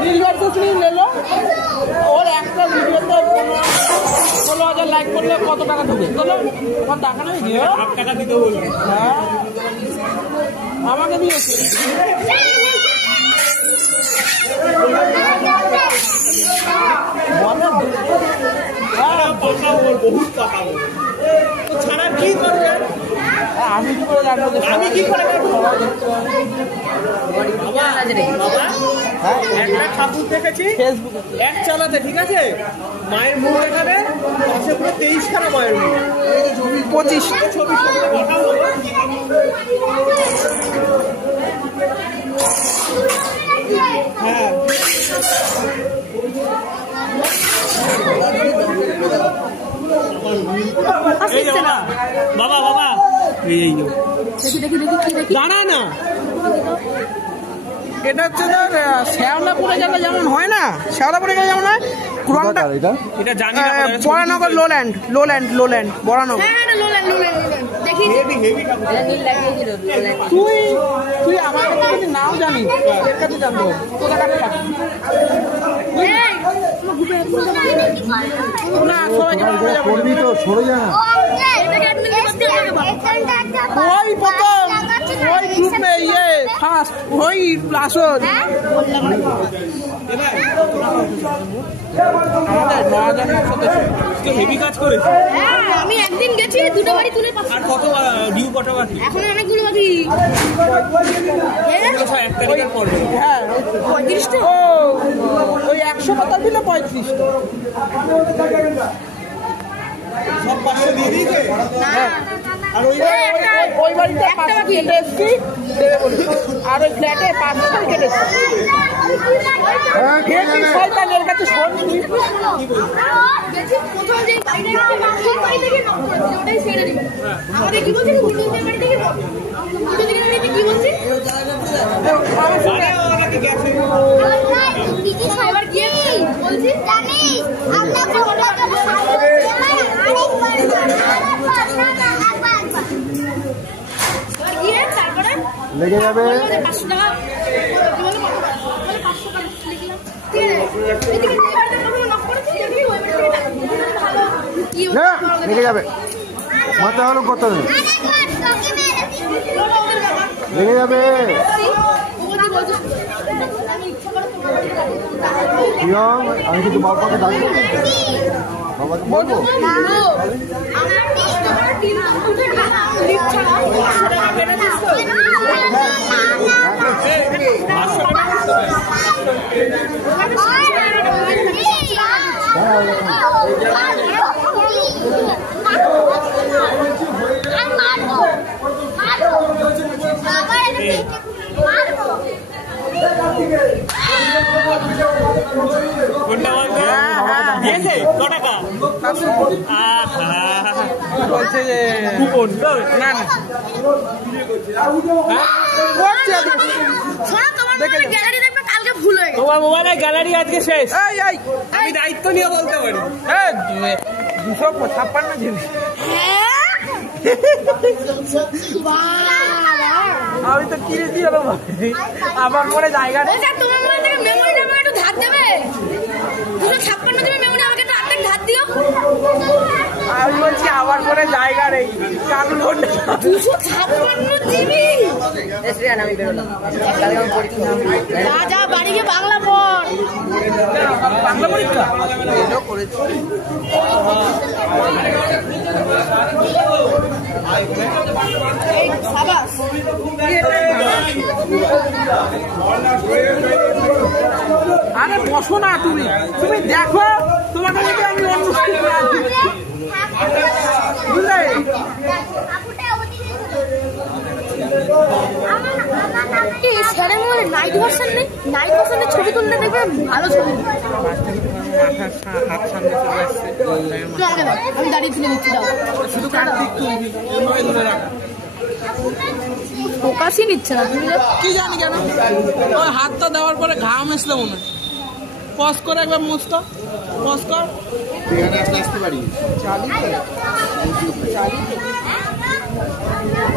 नील versus नील ले लो और একটা ভিডিওতে 16,000 লাইক করলে কত টাকা দেবে চলো কত টাকা নেই দিও 8 টাকা দিতে বলবো হ্যাঁ আমাকে দিয়েছে বলো হ্যাঁ টাকা বল বহুত টাকা বল তো ছাড়া কি করবে আমি কি করে জানবো আমি কি করে জানবো বাবা হ্যাঁ একটা ঠাকুর দেখেছি ফেসবুকে এক চালাতে ঠিক আছে মায়ের মুখ এখানে পাশে পুরো 23 খানা মায়ের মুখ 25 ছবি হ্যাঁ বাবা বাবা এই দেখি দাঁড়া না এটা হচ্ছে ধর শ্যাওলাপুরে গেলে যেমন হয় না শ্যাওলাপুরে গেলে যেমন হয় এটা জানি না বরানগর লোল্যান্ড বরানগর তুই আমার কাছে নাও জানি এর কাছে জানবো তোদের কাছে না সবাইকে করবি তো সরে যা ওই প্রথম ওই গ্রুপ में ये ফার্স্ট ওই আসল আমাদের 9,900 হেভি কাজ করেছে আমি একদিন গেছি দুটো বাড়ি তুলে পাচ্ছি আর কত ডিউ কত বাকি এখন অনেকগুলো বাকি এগুলো সব 1 তারিখের পর হ্যাঁ 35 টা ওই 100 পাতা দিলে 35 টা সব 500 দিয়ে দিয়েছে হ্যাঁ আর ওই বাড়িতে 500 কেটে এসছি দেবে বলে আর ওই ফ্ল্যাটে 500 কেটে এসছি এই শয়তানের কাছে শোন তুই প্রথম যে বাড়ি থেকে নক করেছে ওটাই ছেড়ে দিবে আমাদের কি বলছিস মুন্ডুদের বাড়ি থেকে মুন্ডুদের বাড়ি কি বলছিস আমাকে গেছে দিদি সাইবার গিয়ে বলছি জানিস আমরা কোনটা লেগে যাবে 500 টাকা লেগে যাবে মাথা হলো কত লেগে যাবে আমি কিন্তু বাবাকে ডাকবো বাবাকে বলবো বলছে যে কুপন না না তোমার মোবাইলে গ্যালারি আজকে শেষ আমি দায়িত্ব নিয়ে বলতে পারি 256 জিবি আমি তো কিনেছি হলো আমার মনে জায়গা নেই তোমার মোবাইল থেকে মেমোরিটা আমাকে একটু ধার দেবে 256 জিবি মেমোরি আমাকে একটু অর্ধেক ধার দিও আমি বলছি আমার মনে জায়গা নেই কাগজ 256 জিবি আমি বেরোলাম যা বাড়ি গিয়ে বাংলা পড় বাংলা পরীক্ষা এটাও করেছি আরে বসো না তুমি দেখো তোমাকে যদি আমি বুঝলে নাইট ভার্সন নেই নাইট ভার্সনের ছবি তুললে দেখবে ভালো ছবি আমি দাঁড়িয়ে তুলে নিচ্ছি শুধু কার্তিক তুলবি ধরে রাখা ফোকাসই নিচ্ছে না তুমি কি জানি কেন ওই হাতটা দেওয়ার পরে ঘাম আসলে মনে হয় পজ করে একবার মুছতো পজ কর আসতে পারি